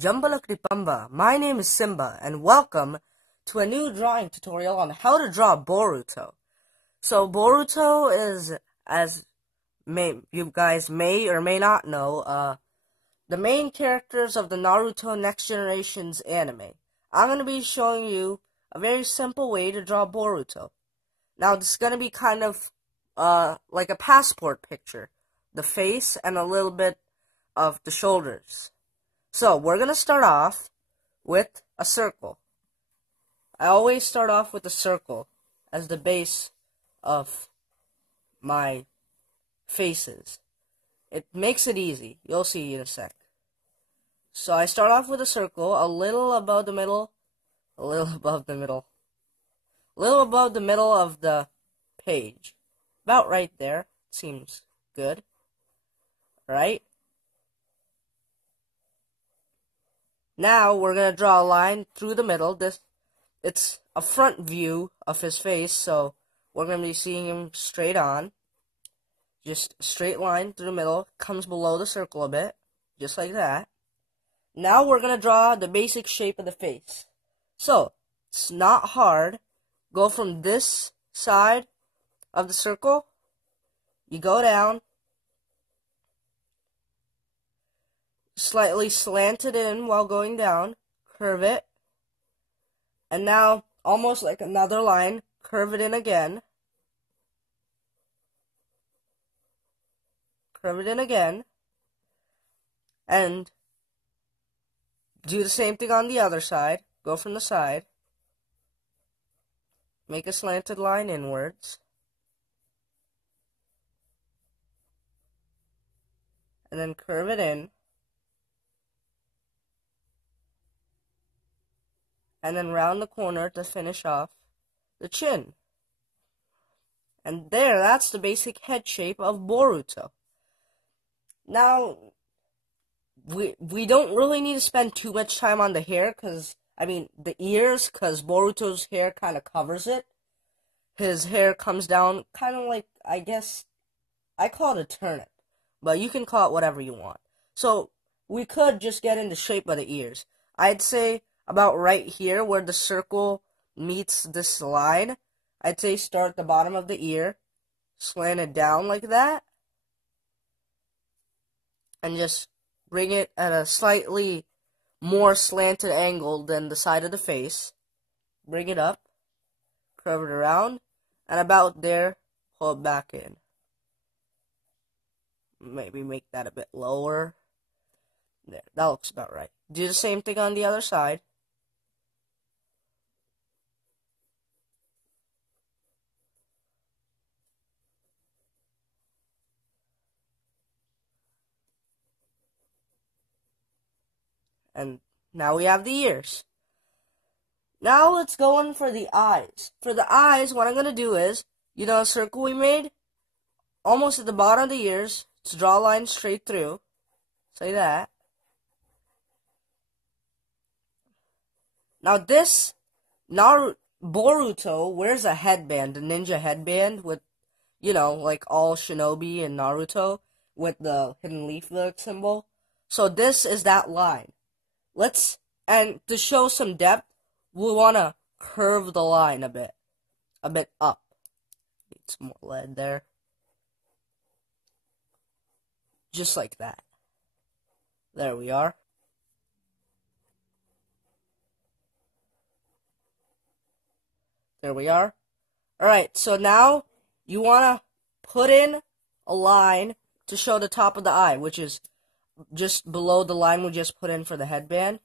Jumbalakdipamba, my name is Simba, and welcome to a new drawing tutorial on how to draw Boruto. So Boruto is, as you guys may or may not know, the main characters of the Naruto Next Generation's anime. I'm going to be showing you a very simple way to draw Boruto. Now, this is going to be kind of like a passport picture. The face and a little bit of the shoulders. So, we're going to start off with a circle. I always start off with a circle as the base of my faces. It makes it easy. You'll see in a sec. So, I start off with a circle, a little above the middle, a little above the middle, a little above the middle of the page. About right there. Seems good. Right? Now, we're going to draw a line through the middle. It's a front view of his face, so we're going to be seeing him straight on. Just a straight line through the middle. Comes below the circle a bit. Just like that. Now, we're going to draw the basic shape of the face. So, it's not hard. Go from this side of the circle. You go down. Slightly slant it in while going down, curve it, and now, almost like another line, curve it in again, and do the same thing on the other side. Go from the side, make a slanted line inwards, and then curve it in. And then round the corner to finish off the chin. And there, that's the basic head shape of Boruto. Now, we don't really need to spend too much time on the hair, the ears, because Boruto's hair kind of covers it. His hair comes down kind of like, I guess, I call it a turnip, but you can call it whatever you want. So, we could just get in the shape of the ears. I'd say about right here where the circle meets this line, I'd say start at the bottom of the ear, slant it down like that, and just bring it at a slightly more slanted angle than the side of the face. Bring it up, curve it around, and about there, pull it back in. Maybe make that a bit lower. There, that looks about right. Do the same thing on the other side. And now we have the ears. Now let's go in for the eyes. For the eyes, what I'm going to do is, you know a circle we made? Almost at the bottom of the ears, let's draw a line straight through. Say that. Now this, Boruto wears a headband, a ninja headband with, like all shinobi and Naruto with the hidden leaf lyric symbol. So this is that line. And to show some depth, we want to curve the line a bit up. Need some more lead there. Just like that. There we are. There we are. Alright, so now you want to put in a line to show the top of the eye, which is just below the line we just put in for the headband.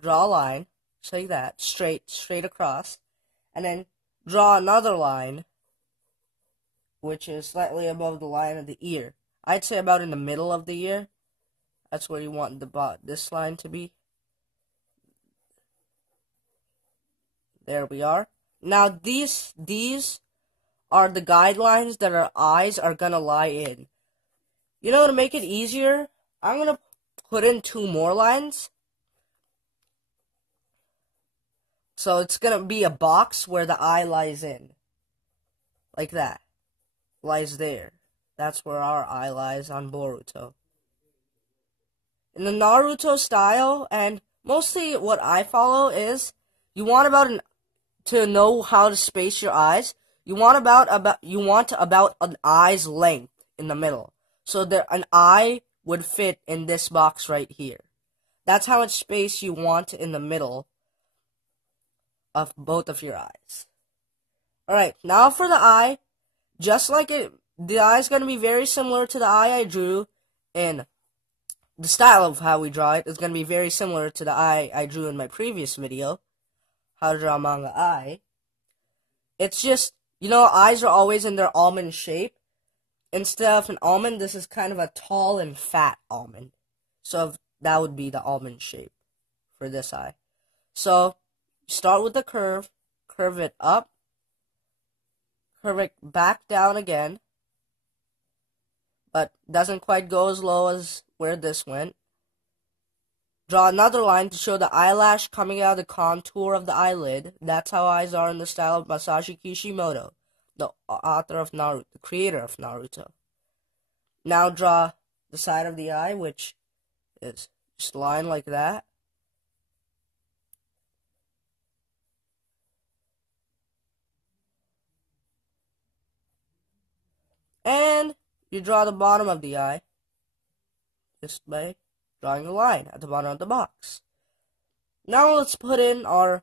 Draw a line, just like that, straight across, and then draw another line, which is slightly above the line of the ear. I'd say about in the middle of the ear. That's where you want this line to be. There we are. Now these are the guidelines that our eyes are gonna lie in. To make it easier, I'm going to put in 2 more lines. So it's going to be a box where the eye lies in. Like that. Lies there. That's where our eye lies on Boruto. In the Naruto style, and mostly what I follow is you want to know how to space your eyes. You want about an eye's length in the middle, so that an eye would fit in this box right here. That's how much space you want in the middle of both of your eyes. Alright, now for the eye, just like the eye is going to be very similar to the eye I drew, and the style of how we draw it is going to be very similar to the eye I drew in my previous video, how to draw a manga eye. It's just, eyes are always in their almond shape. Instead of an almond, this is kind of a tall and fat almond. So that would be the almond shape for this eye. So, start with the curve it up, curve it back down again, but doesn't quite go as low as where this went. Draw another line to show the eyelash coming out of the contour of the eyelid. That's how eyes are in the style of Masashi Kishimoto, the author of Naruto, the creator of Naruto. Now draw the side of the eye, which is just a line like that. And you draw the bottom of the eye just by drawing a line at the bottom of the box. Now let's put in our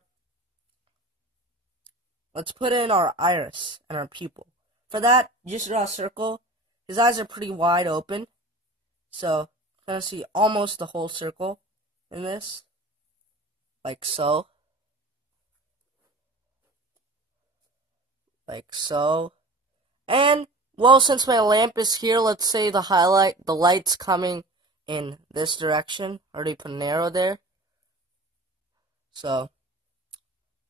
iris and our pupil. For that, just draw a circle. His eyes are pretty wide open, so you're gonna see almost the whole circle in this, like so. Like so. And, well, since my lamp is here, let's say the light's coming in this direction. Already put an arrow there. So,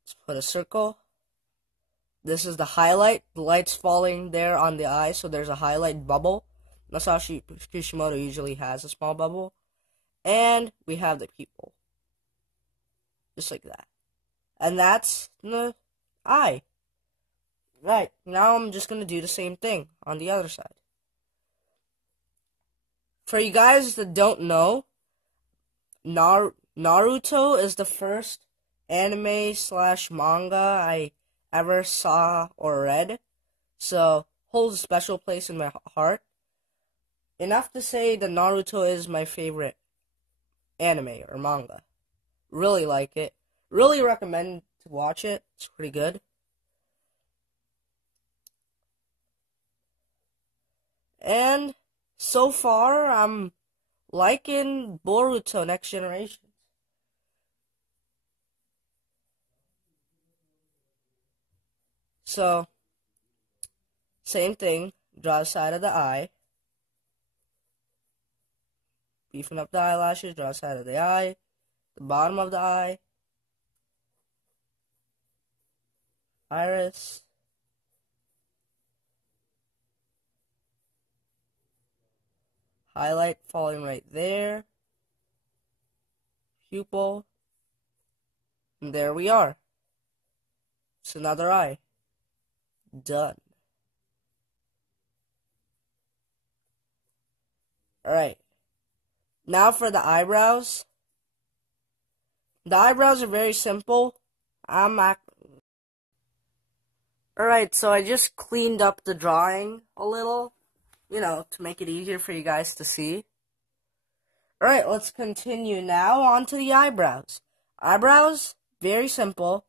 let's put a circle. This is the highlight. The light's falling there on the eye, so there's a highlight bubble. Masashi Kishimoto usually has a small bubble. And we have the pupil. Just like that. And that's the eye. Right, now I'm just going to do the same thing on the other side. For you guys that don't know, Naruto is the first anime/manga I ever saw or read, so holds a special place in my heart. Enough to say that Naruto is my favorite anime or manga. Really like it. Really recommend to watch it. It's pretty good. And so far, I'm liking Boruto Next Generation. So, same thing, draw the side of the eye. Beefing up the eyelashes, draw the side of the eye, the bottom of the eye, iris, highlight falling right there, pupil, and there we are. It's another eye. Done. Alright. Now for the eyebrows. The eyebrows are very simple. Alright, so I just cleaned up the drawing a little, to make it easier for you guys to see. Alright, let's continue now on to the eyebrows. Eyebrows, very simple.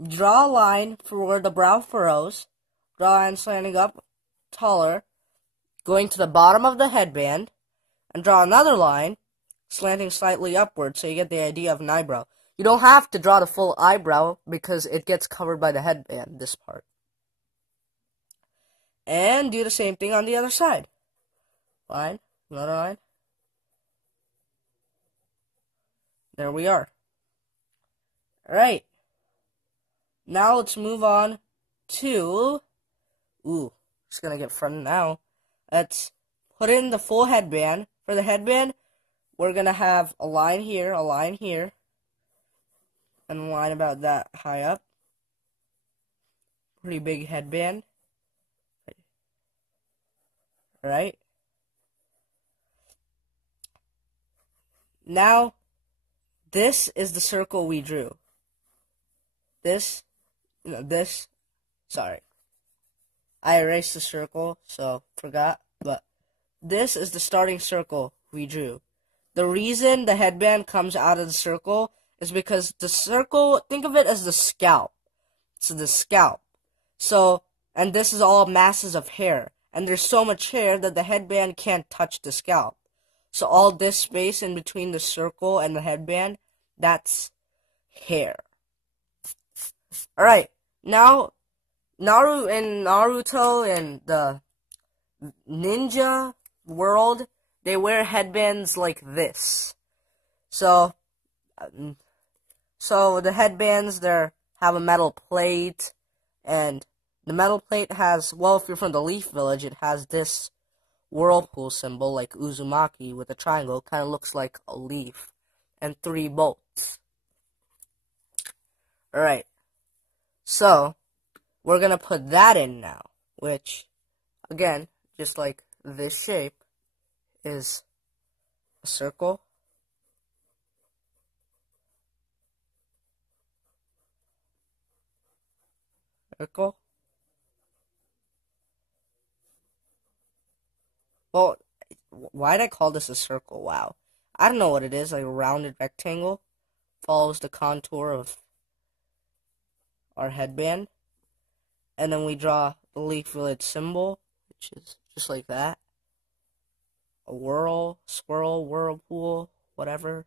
Draw a line for where the brow furrows. Draw a line slanting up, taller, going to the bottom of the headband, and draw another line slanting slightly upward so you get the idea of an eyebrow. You don't have to draw the full eyebrow because it gets covered by the headband, this part. And do the same thing on the other side. Line, another line. There we are. Alright. Now let's move on to... just gonna get front now. Let's put in the full headband. For the headband, we're gonna have a line here, and a line about that high up. Pretty big headband. Right? Now, this is the circle we drew. This, sorry. I erased the circle, so forgot, but this is the starting circle we drew. The reason the headband comes out of the circle is because the circle, think of it as the scalp. So the scalp. So, and this is all masses of hair. And there's so much hair that the headband can't touch the scalp. So all this space in between the circle and the headband, that's hair. Alright, now, Naruto and the ninja world, they wear headbands like this. So the headbands there have a metal plate, and the metal plate has, well, if you're from the Leaf Village, it has this whirlpool symbol like Uzumaki with a triangle. It kind of looks like a leaf, and 3 bolts. Alright, so we're gonna put that in now, which, again, just like this shape, is a circle, circle. Well, why did I call this a circle? Wow. I don't know what it is, like a rounded rectangle. Follows the contour of our headband. And then we draw the Leaf Village symbol, which is just like that. A whirl, swirl, whirlpool, whatever.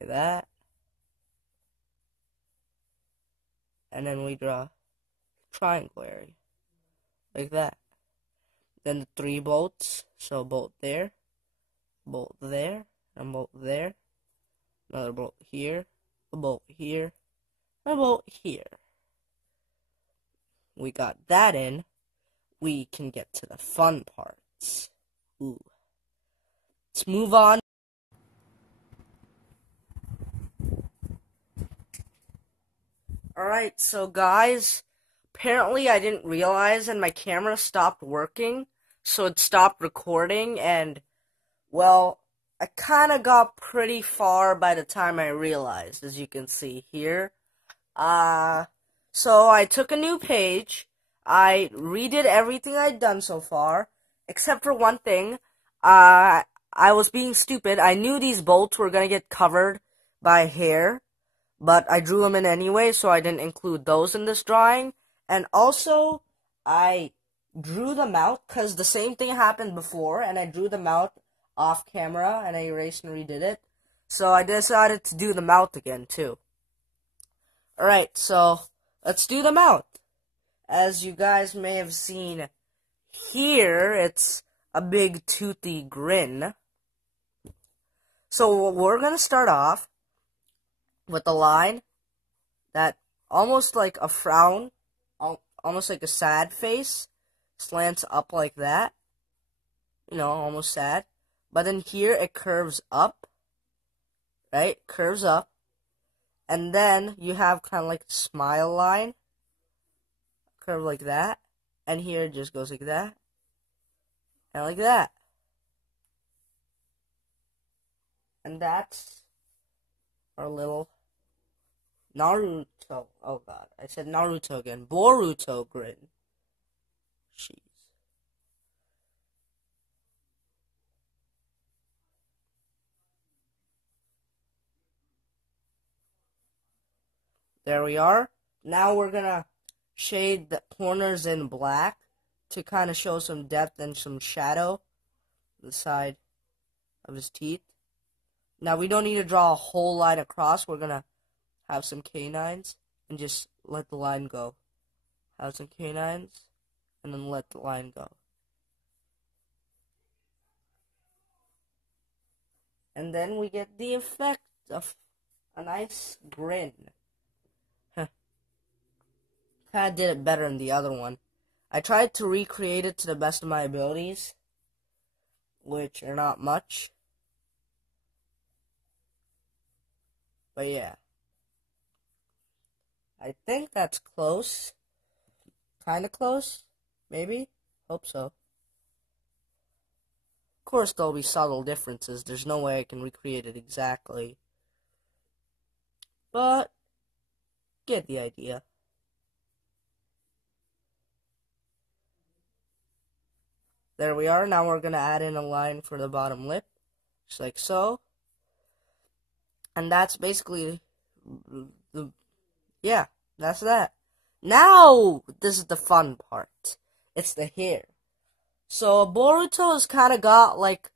Like that. And then we draw triangle area. Like that. Then the 3 bolts. So bolt there, and bolt there. Another bolt here, a bolt here, and a bolt here. We got that in. We can get to the fun parts. Ooh. Let's move on. Alright, so guys, apparently I didn't realize and my camera stopped working, so it stopped recording, and, well, I kinda got pretty far by the time I realized, as you can see here. So I took a new page, I redid everything I'd done so far, except for one thing. I was being stupid. I knew these bolts were gonna get covered by hair, but I drew them in anyway, so I didn't include those in this drawing. And also, I drew them out, because the same thing happened before, and I drew them out off camera, and I erased and redid it. So I decided to do the mouth again, too. Alright, so let's do the mouth. As you guys may have seen here, it's a big toothy grin. So we're going to start off with a line that almost like a frown, almost like a sad face, slants up like that. You know, almost sad. But then here it curves up, right? Curves up. And then you have kind of like a smile line, curve like that. And here it just goes like that, and like that. And that's our little Naruto. Oh god, I said Naruto again. Boruto grin. Jeez. There we are. Now we're gonna shade the corners in black to kind of show some depth and some shadow on the side of his teeth. Now we don't need to draw a whole line across. We're gonna have some canines and just let the line go. Have some canines and then let the line go. And then we get the effect of a nice grin. Kinda did it better than the other one. I tried to recreate it to the best of my abilities, which are not much. But yeah. I think that's close. Kinda close? Maybe? Hope so. Of course there'll be subtle differences. There's no way I can recreate it exactly. but get the idea. There we are. Now we're going to add in a line for the bottom lip, just like so. And that's basically yeah, that's that. Now, this is the fun part. It's the hair. So, Boruto has kind of got, like,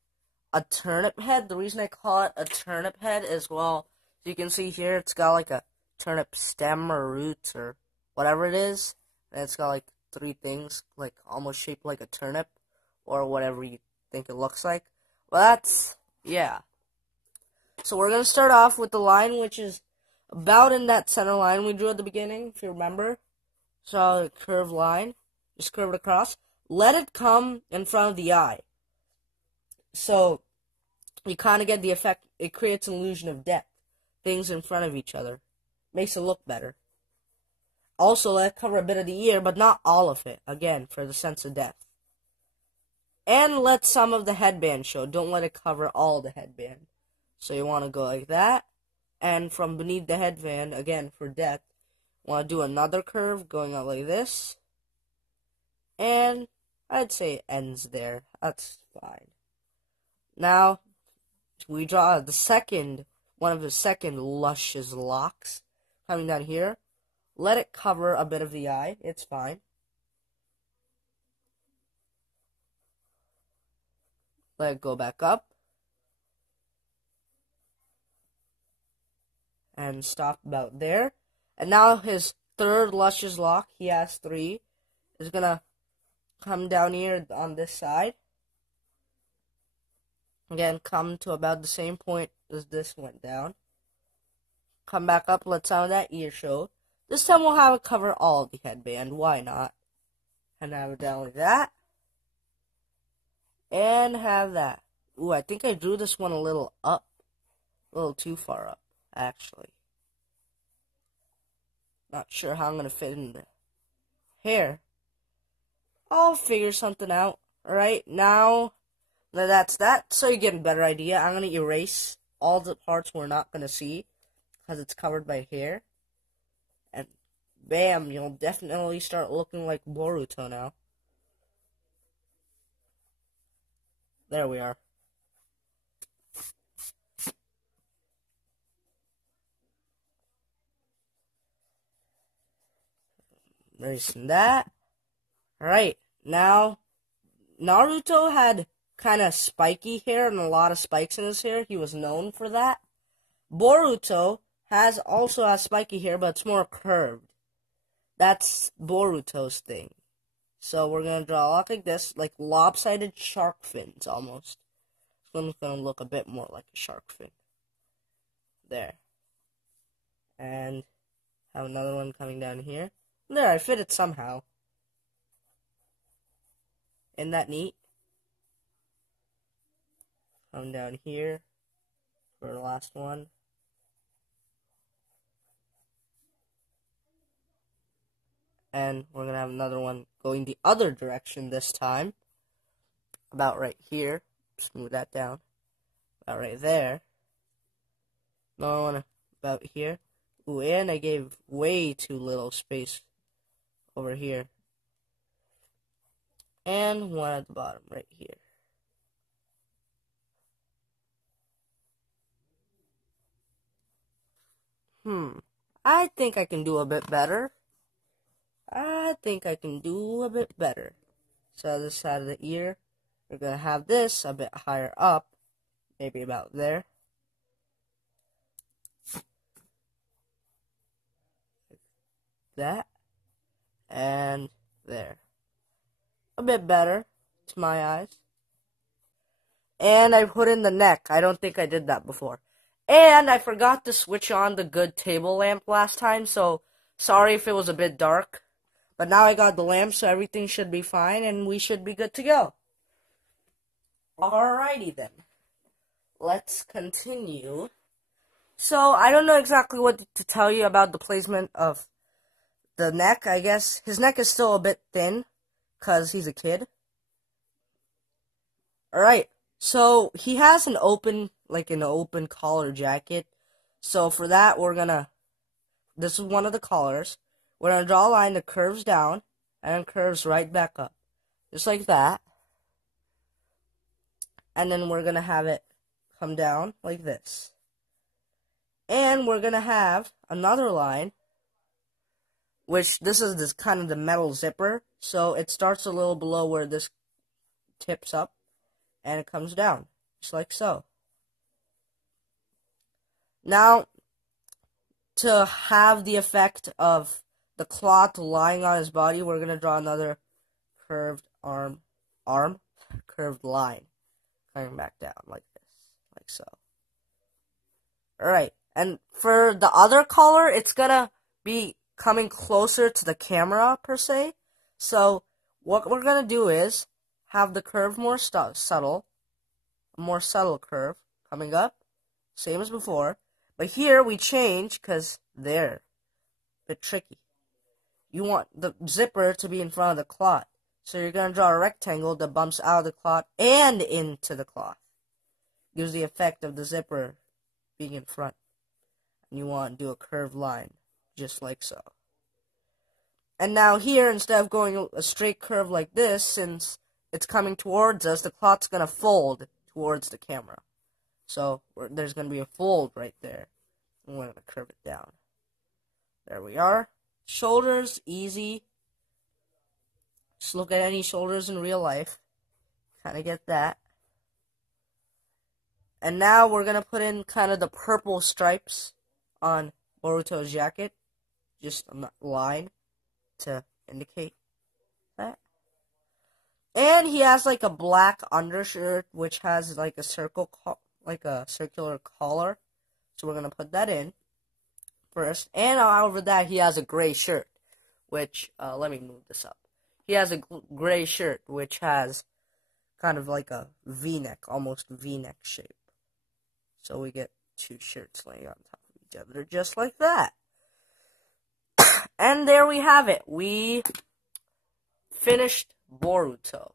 a turnip head. The reason I call it a turnip head is, well, you can see here, it's got, like, a turnip stem or root or whatever it is. And it's got, like, 3 things, like, almost shaped like a turnip or whatever you think it looks like. Well, that's, yeah. So, we're going to start off with the line, which is about in that center line we drew at the beginning, if you remember. So, a curved line. Just curve it across. Let it come in front of the eye. So, you kind of get the effect. It creates an illusion of depth. Things in front of each other. Makes it look better. Also, let it cover a bit of the ear, but not all of it. Again, for the sense of depth. And let some of the headband show. Don't let it cover all the headband. So, you want to go like that. And from beneath the headband, again, for depth, want to do another curve going out like this. And I'd say it ends there. That's fine. Now, we draw one of the second luscious locks coming down here. Let it cover a bit of the eye. It's fine. Let it go back up. And stop about there. And now his third luscious lock, he has 3, is gonna come down here on this side. Again, come to about the same point as this went down. Come back up, let some of that ear show. This time we'll have it cover all of the headband. Why not? And have it down like that. And have that. Ooh, I think I drew this one a little up. A little too far up, actually. Not sure how I'm going to fit in the hair. I'll figure something out. Alright, now that's that. So you get a better idea. I'm going to erase all the parts we're not going to see, because it's covered by hair. And bam, you'll definitely start looking like Boruto now. There we are. Erasing that. Alright, now, Naruto had kind of spiky hair and a lot of spikes in his hair. He was known for that. Boruto also has spiky hair, but it's more curved. That's Boruto's thing. So we're going to draw a lock like this, like lopsided shark fins, almost. This one's going to look a bit more like a shark fin. There. And have another one coming down here. There, I fit it somehow. Isn't that neat? Come down here for the last one. And we're going to have another one going the other direction this time. About right here. Smooth that down. About right there. Another one about here. Ooh, and I gave way too little space over here. And one at the bottom right here. I think I can do a bit better. So this side of the ear, we're going to have this a bit higher up. Maybe about there. That. And there. A bit better to my eyes. And I put in the neck. I don't think I did that before. And I forgot to switch on the good table lamp last time, so sorry if it was a bit dark. But now I got the lamp, so everything should be fine, and we should be good to go. Alrighty then. Let's continue. So, I don't know exactly what to tell you about the placement of the neck. I guess his neck is still a bit thin, because he's a kid. Alright. So, he has an open collar jacket. So, for that, we're gonna this is one of the colors. We're going to draw a line that curves down and then curves right back up. Just like that. And then we're going to have it come down like this. And we're going to have another line, which this is this kind of the metal zipper. So it starts a little below where this tips up and it comes down, just like so. Now, to have the effect of the cloth lying on his body, we're going to draw another curved curved line coming back down like this, like so. Alright, and for the other color, it's going to be coming closer to the camera, per se. So, what we're going to do is have the curve more subtle, a more subtle curve coming up, same as before. But here we change because they're a bit tricky. You want the zipper to be in front of the cloth. So you're going to draw a rectangle that bumps out of the cloth and into the cloth. Gives the effect of the zipper being in front. And you want to do a curved line, just like so. And now here, instead of going a straight curve like this, since it's coming towards us, the cloth's going to fold towards the camera. So there's going to be a fold right there. And we're going to curve it down. There we are. Shoulders, easy. Just look at any shoulders in real life. Kind of get that. And now we're going to put in kind of the purple stripes on Boruto's jacket. Just a line to indicate that. And he has like a black undershirt which has like a circular collar. So we're going to put that in first. And over that he has a gray shirt, which, let me move this up. He has a gray shirt which has kind of like a V-neck, almost V-neck shape. So we get two shirts laying on top of each other just like that. And there we have it. We finished Boruto.